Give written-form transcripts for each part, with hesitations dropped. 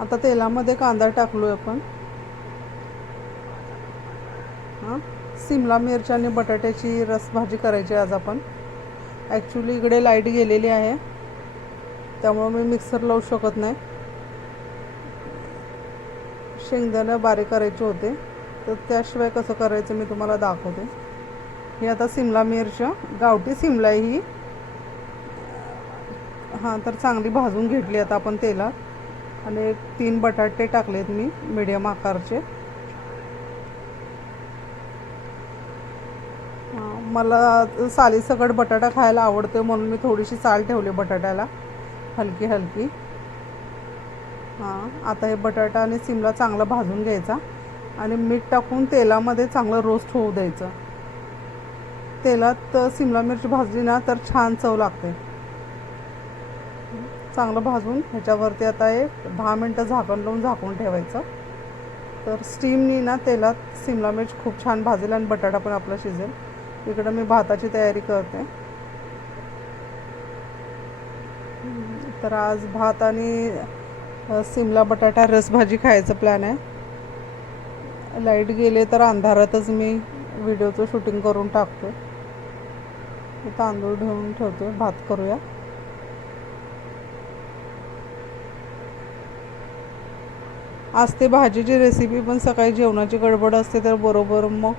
आता तेलामध्ये कांदा टाकलो आपण. सिमला मिरची आणि बटाट्याची रसभाजी करायची आज आपण. ॲक्च्युली इकडे लाईट गेलेली आहे, त्यामुळे मी मिक्सर लावू शकत नाही. शेंगदाणे बारीक करायचे होते, तर त्याशिवाय कसं करायचं मी तुम्हाला दाखवते. ही आता सिमला मिरची गावठी सिमला आहे ही. तर चांगली भाजून घेतली आता आपण तेलात. आणि 3 बटाटे टाकलेत मी मीडियम आकारचे. मला सालीसकट बटाटा खायला आवडतो, म्हणून मी थोडीशी साल ठेवली बटाट्याला, हलकी हलकी. आता हे बटाटा आणि सिमला चांगला भाजून घ्यायचा आणि मीठ टाकून तेलामध्ये चांगलं रोस्ट होऊ द्यायचं. तेलात सिमला मिरची भाजली ना तर छान चव लागते. चांगलं भाजून ह्याच्यावरती आता एक 10 मिनटं झाकण लावून झाकून ठेवायचं. तर स्टीमनी ना तेलात सिमला मिर्च खूप छान भाजेल आणि बटाटा पण आपला शिजेल. इकडं मी भाताची तयारी करते. तर आज भात आणि सिमला बटाटा रसभाजी खायचं प्लॅन आहे. लाईट गेले तर अंधारातच मी व्हिडिओचं शूटिंग करून टाकतो. तांदूळ धुवून ठेवतो, भात करूया. आज ते भाजीची रेसिपी पण सकाळी जेवणाची गडबड असते, तर बरोबर मग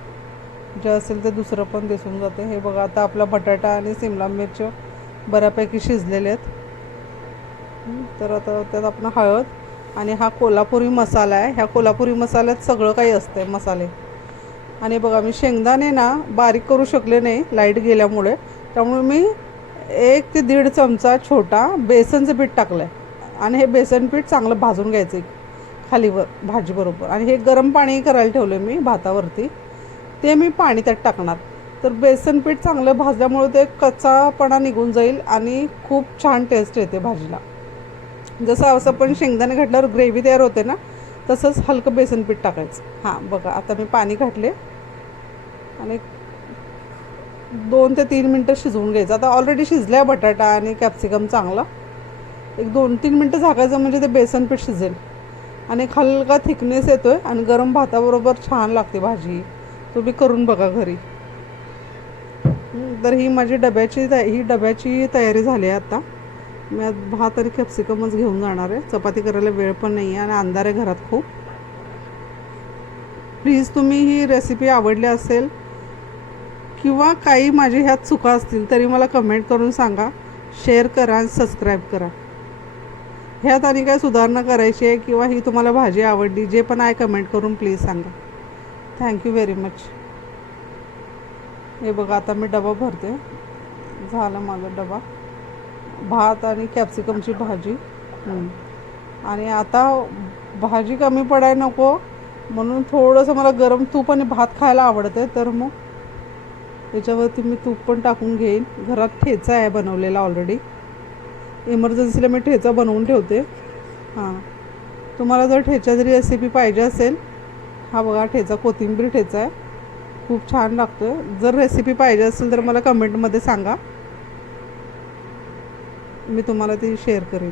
जे असेल ते दुसरं पण दिसून जाते. हे बघा, आता आपला बटाटा आणि सिमला मिरची बऱ्यापैकी शिजलेले आहेत. तर आता त्यात आपण हळद आणि हा कोल्हापुरी मसाला आहे. ह्या कोल्हापुरी मसाल्यात सगळं काही असते मसाले. आणि बघा, मी शेंगदाणे ना बारीक करू शकले नाही लाईट गेल्यामुळे, त्यामुळे मी 1 ते 1.5 चमचा छोटा बेसनचं पीठ टाकलं आहे. आणि हे बेसन पीठ चांगलं भाजून घ्यायचं खालीवर भाजीबरोबर. आणि हे गरम पाणी करायला ठेवलं मी भातावरती, ते मी पाणी त्यात टाकणार. तर बेसन पीठ चांगलं भाजल्यामुळे ते कच्चापणा निघून जाईल आणि खूप छान टेस्ट येते भाजीला. जसं असं पण शेंगदाणे घातल्यावर ग्रेव्ही तयार होते ना, तसंच हलकं बेसन पीठ टाकायचं. बघा, आता मी पाणी घातले आणि 2 ते 3 मिनटं शिजवून घ्यायचं. आता ऑलरेडी शिजल्या बटाटा आणि कॅप्सिकम चांगला. एक 2-3 मिनटं झाकायचं, म्हणजे ते बेसन पीठ शिजेल आणि हलका थिकनेस येतोय आणि गरम भाताबरोबर छान लागते भाजी. तुम्ही करून बघा घरी. तर ही माझी डब्याची तयारी झाली आहे. आता मी आज भात आणि कॅप्सिकमच घेऊन जाणार आहे. चपाती करायला वेळ पण नाही आहे आणि अंधार आहे घरात खूप. प्लीज तुम्ही ही रेसिपी आवडली असेल किंवा काही माझी ह्यात चुका असतील तरी मला कमेंट करून सांगा. शेअर करा आणि सबस्क्राईब करा. ह्यात आणि काय सुधारणा करायची आहे किंवा ही तुम्हाला भाजी आवडली, जे पण आहे कमेंट करून प्लीज सांगा. Thank you very much. हे बघा, आता मी डबा भरते. झाला माझा डबा. भात आणि कॅप्सिकमची भाजी. आणि आता भाजी कमी पडायला नको म्हणून थोडंसं मला गरम तूप आणि भात खायला आवडते, तर मग याच्यावरती मी तूप पण टाकून घेईन. घरात ठेचा आहे बनवलेला ऑलरेडी. इमर्जन्सीला मी ठेचा बनवून ठेवते. तुम्हाला जर ठेच्याची रेसिपी पाहिजे असेल, हा बघा ठेचा, कोथिंबीर ठेचा आहे, खूप छान लागतो. जर रेसिपी पाहिजे असेल तर मला कमेंटमध्ये सांगा, मी तुम्हाला ती शेअर करेन.